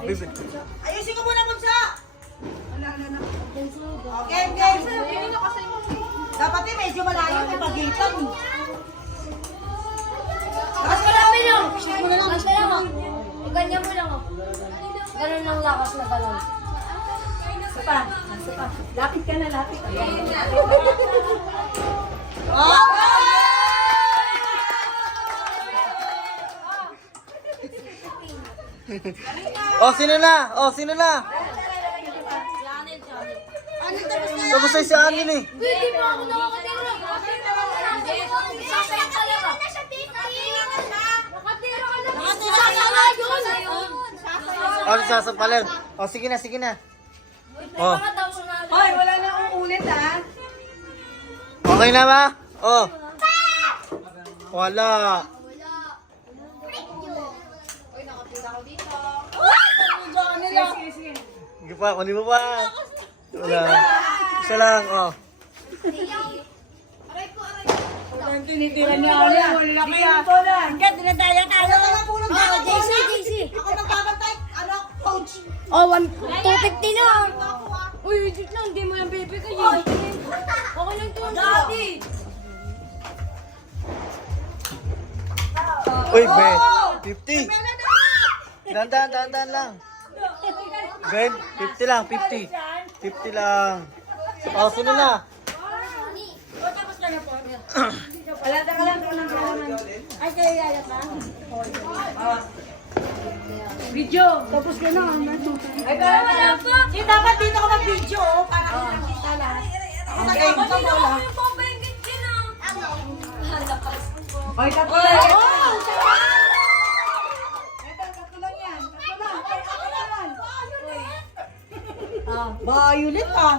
Ayusin ko muna, Bunso! Game, game! Dapat eh, medyo malayo, may pagitan. Mas marami lang. Mas lang. Ganyan mo lang. Ganun lang lakas na balon. Isa pa. Lapit ka na, lapit. Oh! Oh, sino na? Oh, sino na? Tapos na si Anil eh. Hindi mo ako nakakatira. Sasaya talaga. Nakatira ka na. Sasaya yun. Oh, sasampalin. Oh, sige na, sige na. Oh. Hoy, wala na akong ulit ha. Okay na ba? Oh. Wala. Sige pa, kunin mo pa. Wala. Isa lang, oh. Tinitira niya ako yan. Wala kaya. Hanggang dinadaya tayo. Ano nga pulong Oh, JC. Ako magbabantay. Ano, coach? Oh, 250 na. Uy, wait lang. Hindi mo yung bibigay. Okay lang to. Daddy. Uy, be. 50. Dandan lang. Ben, 50 lang, 50. 50 lang. Oh, sino na? Alata ka lang kung nang kalaman. Ay, kaya yaya ka? Video. Tapos ka na. Ay, kaya wala pa. Hindi, dapat dito ka mag-video, oh, para kita lahat. Ako na kayo, ito mo lang. Ay, tatlo lang. Oh! Ito, tatlo lang yan. Tatlo lang. Ay, ako na lang. Violet ah.